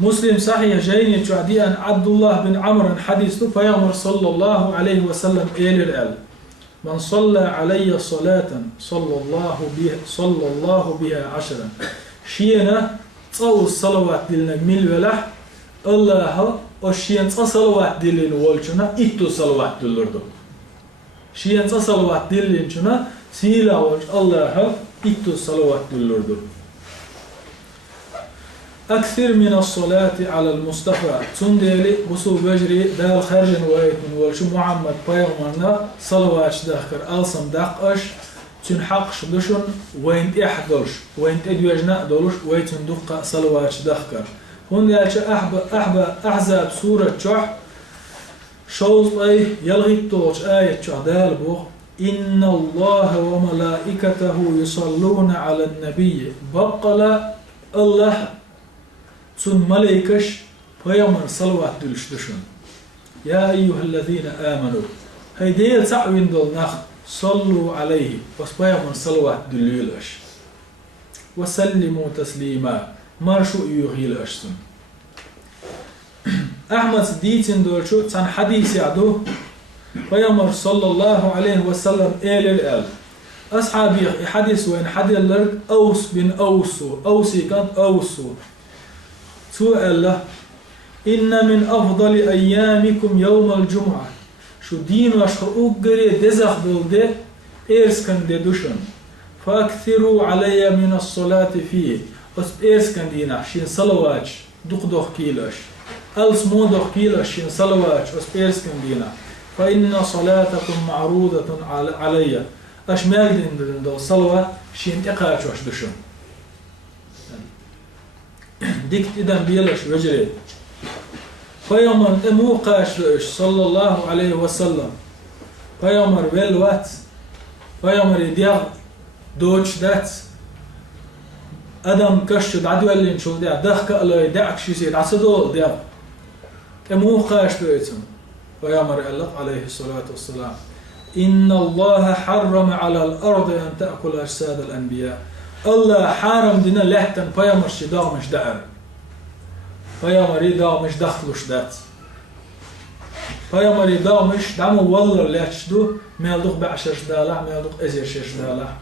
مسلم صحيح جيني تعدي أن عبد الله بن عمرو حديث فيامر صلى الله عليه وسلم إلى الآل من صلى علي صلاة صلى الله بها عشرا شينا تصو الصلوات دلنا ميل ولا الله وشين صلوات دلنا والجنا إتو صلوات دلردو شين صلوات دلنا سيلا وج الله إتو صلوات دلردو أكثر من الصلاة على المصطفى تندلي بسو بجري دال خارج ويت من والش محمد بيغمرنا صلوات دخر ألسم دقش تنحقش دشن وين إحدلش وين إدوجنا دولش ويتن دقة صلوات دخر هون يالش أحزاب سورة جح شوز أي يلغي توش آية جح دال بوغ إن الله وملائكته يصلون على النبي بقل الله سن ملائكش بيامر صلوات دلشدشن يا أيها الذين آمنوا هاي ديل تعوين دول نخ صلوا عليه بس بيامر صلوات دليلش وسلموا تسليما مرشو يغيلش سن أحمد ديتين دول شو تان حديث يعدو بيامر صلى الله عليه وسلم إل أصحابي حديث وين حديث لرك أوس بن أوسي كانت أوسو سؤال له إن من أفضل أيامكم يوم الجمعة شو دين وشخ أقري دزخ دولده إيرسكن ديدوشن فأكثروا علي من الصلاة فيه بس إيرسكن دينا شين صلوات دوخ كيلش ألس مو دوخ كيلش شين صلوات بس إيرسكن دينا فإن صلاتكم معروضة علي أشمال دين دول صلوات شين إقاش وش دوشن ديكت إذن بيلش وجري فيامر موقعش صلى الله عليه وسلم فيامر بالوات فيامر يديغ دوش دات أدم كشد عدو اللي نشوف ديغ دخك الله يدعك شي سيد عصدول ديغ موقعش بيتم فيامر الله عليه الصلاة والسلام إن الله حرم على الأرض أن تأكل أجساد الأنبياء الله حارم دينا لحتن فيامر شداغ مش دعر فيامر يداغ مش دخلوش دات فيامر يداغ مش دعمو والله لحشدو ميلدوغ بعشر دالح ميلدوغ ازير شش دالح